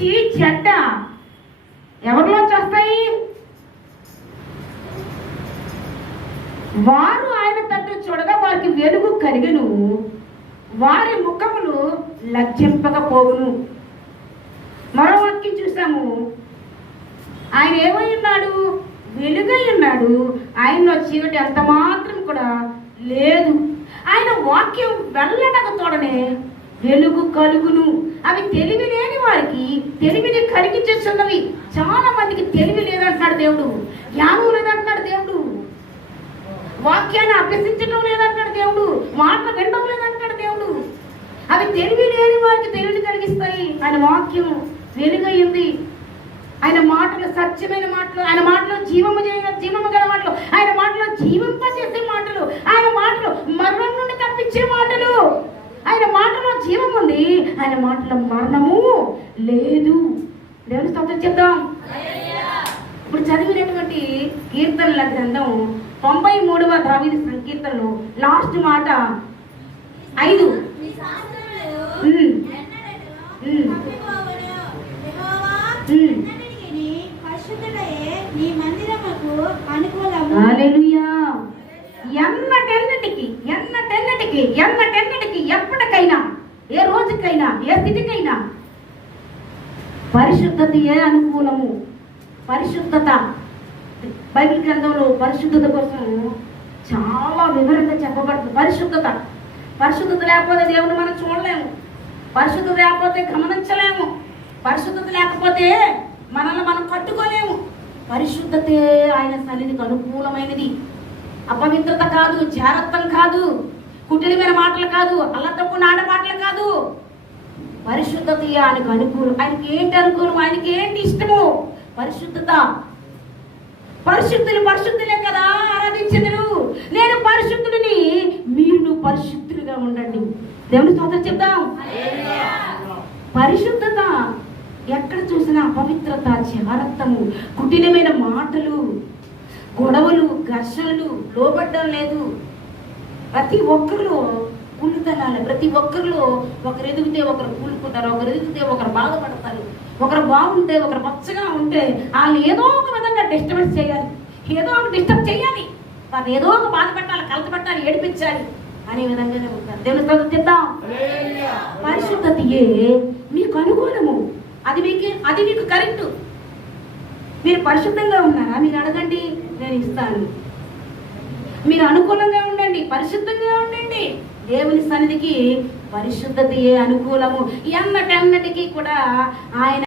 మంచి చెడ్డ ఎవరిలోంచి వస్తాయి? వారు ఆయన తట్టు చూడగా వారికి వెలుగు కలిగెను, వారి ముఖములు లజ్జింపకపోవును. మరో వాక్యం చూసాము, ఆయన ఏమై ఉన్నాడు? వెలుగై ఉన్నాడు. ఆయనలో చీకటి అంత మాత్రం కూడా లేదు. ఆయన వాక్యం వెళ్ళడక తోడనే వెలుగు కలుగును. అవి తెలివి లేని వారికి తెలివిని కలిగించేస్తున్నవి. చాలా మందికి తెలివి లేదంటున్నాడు దేవుడు, జ్ఞానం లేదంటున్నాడు దేవుడు, వాక్యాన్ని అభ్యసించడం లేదంటాడు దేవుడు, మాటలు వినడం లేదంటాడు దేవుడు. అవి తెలివి లేని వారికి తెలివిని కలిగిస్తాయి. ఆయన వాక్యం వెలుగైంది. ఆయన మాటలు సత్యమైన మాటలు, ఆయన మాటలు జీవము గల మాటలు, ఆయన మాటలు జీవింపజేసే మాటలు, ఆయన మాటలు మరణం నుండి తప్పించే మాటలు. ఆయన మాటలో జీవం ఉంది, ఆయన మాటలో మరణము లేదు. దేవుని స్తోత్రం చెప్దాం. ఇప్పుడు చదివినటువంటి కీర్తనల గ్రంథం 93వ దావీదు సంకీర్తనలో లాస్ట్ మాట 5. ఎన్నటెన్నటికి ఎప్పటికైనా, ఏ రోజుకైనా, ఏ స్థితికైనా పరిశుద్ధతయే అనుకూలము. పరిశుద్ధత బైబిల్ గ్రంథంలో పరిశుద్ధత కోసం చాలా వివరంగా చెప్పబడుతుంది. పరిశుద్ధత లేకపోతే దేవుని మనం చూడలేము, పరిశుద్ధత లేకపోతే గమనించలేము, పరిశుద్ధత లేకపోతే మనల్ని మనం కట్టుకోలేము. పరిశుద్ధతే ఆయన సన్నిధికి అనుకూలమైనది. అపవిత్రత కాదు, జారత్వం కాదు, కుటిలమైన మాటలు కాదు, అల్లతప్పు నాడ మాటలు కాదు. పరిశుద్ధత ఆయనకు అనుకూలం. ఆయనకి ఏంటి అనుకూలం? ఆయనకి ఏంటి ఇష్టము? పరిశుద్ధత. పరిశుద్ధులే కదా ఆరాధించెదరు. నేను పరిశుద్ధుడిని, మీరు పరిశుద్ధులుగా ఉండండి. దేవుని స్తోత్రం చెప్దాం. పరిశుద్ధత ఎక్కడ చూసినా అపవిత్రత, జారత్వము, కుటిలమైన మాటలు, గొడవలు, ఘర్షణలు, లోబడ్డం లేదు. ప్రతి ఒక్కరిలో కుళ్ళుతనాలి. ప్రతి ఒక్కరిలో ఒకరు ఎదిగితే ఒకరు కూలుకుంటారు, ఒకరు ఎదిగితే ఒకరు బాధపడతారు, ఒకరు బాగుంటే ఒకరు పచ్చగా ఉంటే వాళ్ళని ఏదో ఒక విధంగా డిస్టర్బెన్స్ చేయాలి, ఏదో ఒక డిస్టర్బ్ చేయాలి, వారిని ఏదో ఒక బాధ పెట్టాలి, కలత పెట్టాలి, ఏడిపించాలి అనే విధంగానే ఉంటారు. దేవుని స్తోత్రం చెప్దాం. పరిశుద్ధతయే మీకు అనుకూలము. అది మీకు కరెక్టు. మీరు పరిశుద్ధంగా ఉన్నారా? మీరు అడగండి, నేను ఇస్తాను. మీరు అనుకూలంగా ఉండండి, పరిశుద్ధంగా ఉండండి. దేవుని సన్నిధికి పరిశుద్ధతయే అనుకూలము. ఎన్నటెన్నటికీ కూడా ఆయన